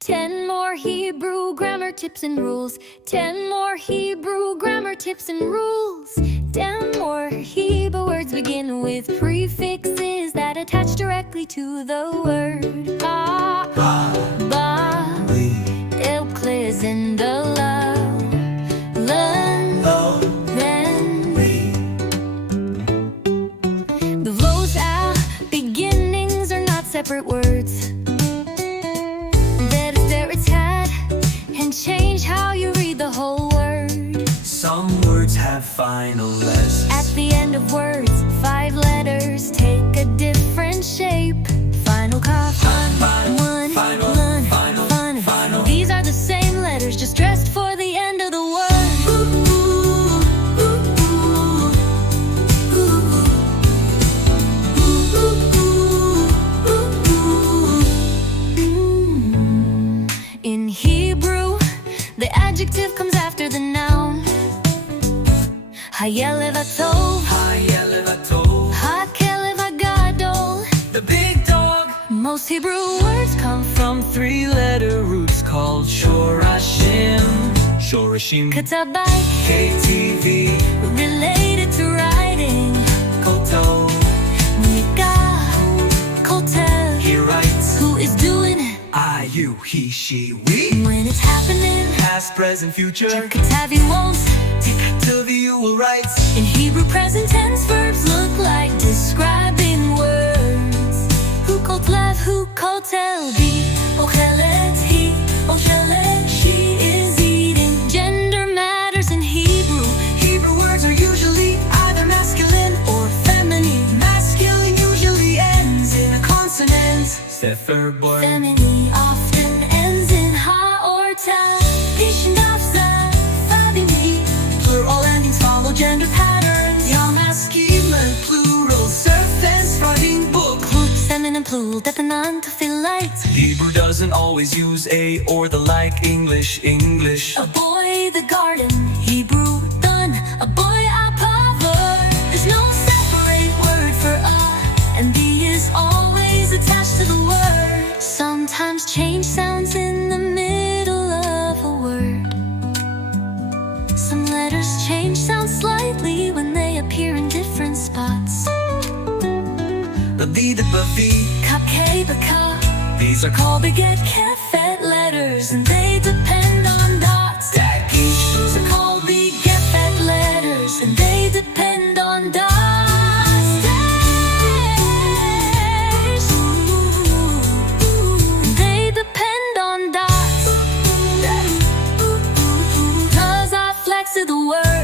10 more Hebrew grammar tips and rules. 10 more Hebrew grammar tips and rules. 10 more Hebrew words begin with prefixes that attach directly to the word. Ba, ilkles in the love, len, then. The vowels beginnings are not separate words. Change how you read the whole word. Some words have final letters. At the end of words, 5 letters take a different shape. Final cough, one, final. These are the same letters, just dressed for the end of the word. In Hebrew, the adjective comes after the noun. Hayelev atov, hakelev agadol. The big dog. Most Hebrew words come from 3-letter roots called shorashim. Shorashim. katabai, KTV. related to writing. Koto. Nikah, kotel. He writes. Who is doing it? I, you, he, she, we. When it's happening. Past, present, future. Katavi won't. Till the you will write. In Hebrew, present tense verbs look like describing words. Hu kotlev, hu kotel, bi. Ochelet, he. Ochelet, she is eating. Gender matters in Hebrew. Hebrew words are usually either masculine or feminine. Masculine usually ends in a consonant. Sefer boy. Feminine often ends in ha or ta. Plural endings follow gender patterns. Ja, masculine, plural, surface, writing book. Feminine, plural, definant, feel light. Hebrew doesn't always use a or the like. English. A boy, the garden. Hebrew, done. A boy, a paver. There's no separate word for a, and the is always attached to the word. Sometimes change sounds in the middle of a word. Some letters change sound slightly when they appear in different spots. The bavi. Ka, baka. These are Called Beged Kefet letters, and they depend on dots. These are called Beged Kefet letters, and they depend on dots. And they depend on dots. 'Cause I flexed the word.